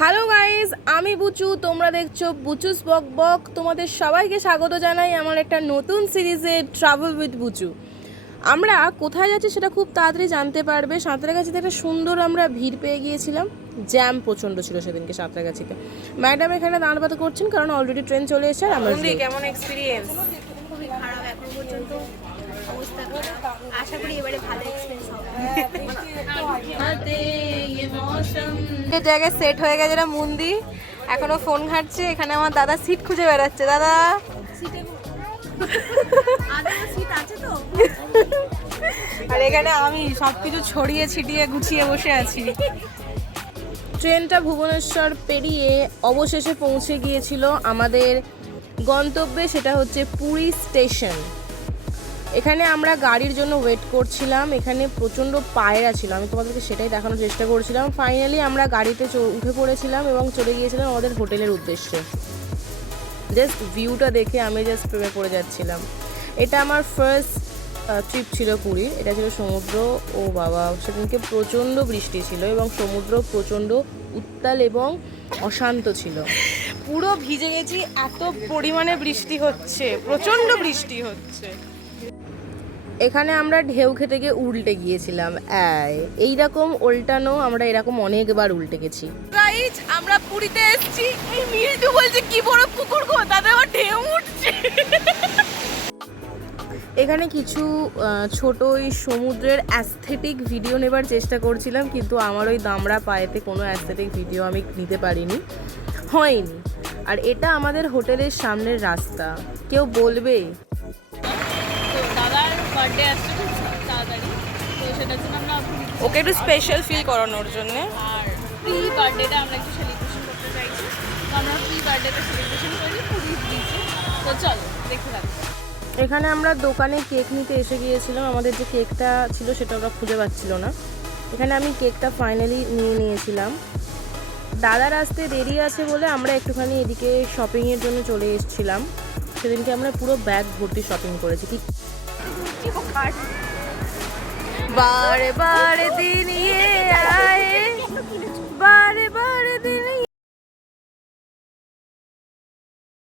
Hello guys, আমি বুচু, তোমরা দেখছো বুচুস বক বক। তোমাদের সবাইকে স্বাগত জানাই আমার একটা নতুন সিরিজে ট্রাভেল উইথ বুচু। আমরা কোথায় যাচ্ছি সেটা খুব তাড়াতাড়ি জানতে পারবে। সাঁতরাগাছিতে একটা সুন্দর আমরা ভিড় পেয়ে গিয়েছিলাম, জ্যাম প্রচণ্ড ছিল সেদিনকে সাঁতরাগাছিতে। ম্যাডাম এখানে দাঁড়াবাদ করছেন কারণ অলরেডি ট্রেন চলে এসেছে। আমার কেমন এক্সপিরিয়েন্স? খুবই খারাপ এখন পর্যন্ত অবস্থা খারাপ। আশা করি এবারে ভালো এক্সপেরিয়েন্স হবে। জায়গায় সেট হয়ে গেছে না মুন্দি, এখনো ফোন ঘাটছে। এখানে আমার দাদা সিট খুঁজে বেড়াচ্ছে। দাদা সিট আছে তো? আর এখানে আমি সবকিছু ছড়িয়ে ছিটিয়ে গুছিয়ে বসে আছি। ট্রেনটা ভুবনেশ্বর পেরিয়ে অবশেষে পৌঁছে গিয়েছিল আমাদের গন্তব্যে, সেটা হচ্ছে পুরী স্টেশন। এখানে আমরা গাড়ির জন্য ওয়েট করছিলাম। এখানে প্রচণ্ড পায়রা ছিল, আমি তোমাদেরকে সেটাই দেখানোর চেষ্টা করছিলাম। ফাইনালি আমরা গাড়িতে উঠে পড়েছিলাম এবং চলে গিয়েছিলাম আমাদের হোটেলের উদ্দেশ্যে। জাস্ট ভিউটা দেখে আমি জাস্ট প্রেমে পড়ে যাচ্ছিলাম। এটা আমার ফার্স্ট ট্রিপ ছিল পুরীর। এটা ছিল সমুদ্র। ও বাবা, সেদিনকে প্রচণ্ড বৃষ্টি ছিল এবং সমুদ্র প্রচণ্ড উত্তাল এবং অশান্ত ছিল। পুরো ভিজে গেছি, এত পরিমাণে বৃষ্টি হচ্ছে, প্রচণ্ড বৃষ্টি হচ্ছে। এখানে আমরা ঢেউ খেতে গিয়ে উল্টে গিয়েছিলাম। এইরকম উল্টানো আমরা এরকম অনেকবার উল্টে গেছি। গাইজ, আমরা পুরীতে এসেছি। এই মিল্টু বলছে কি বড় পুকুর গো, তাতে আবার ঢেউ উঠছে। এখানে কিছু ছোট ওই সমুদ্রের অ্যাস্থেটিক ভিডিও নেবার চেষ্টা করছিলাম, কিন্তু আমার ওই দামড়া পায়েতে কোনো অ্যাস্থেটিক ভিডিও আমি নিতে পারিনি, হয়নি। আর এটা আমাদের হোটেলের সামনের রাস্তা। কেউ বলবে দাদার বার্থডে আসছে খুব তাড়াতাড়ি, তো সেটার জন্য আমরা ওকে একটু স্পেশাল ফিল করানোর জন্য আর প্রি বার্থডেটা আমরা একটু সেলিব্রেশন করতে চাইছি। তো আমরা প্রি বার্থডেটা সেলিব্রেশন করি পুরীর বিচে। তো চলো দেখতে থাকবো। এখানে আমরা দোকানে কেক নিতে এসে গিয়েছিলাম। আমাদের যে কেকটা ছিল সেটা ওরা খুঁজে পাচ্ছিল না। এখানে আমি কেকটা ফাইনালি নিয়ে নিয়েছিলাম। দাদার আসতে দেরি আছে বলে আমরা একটুখানি এদিকে শপিংয়ের জন্য চলে এসেছিলাম। সেদিনকে আমরা পুরো ব্যাগ ভর্তি শপিং করেছি। কি বারে বারে দিন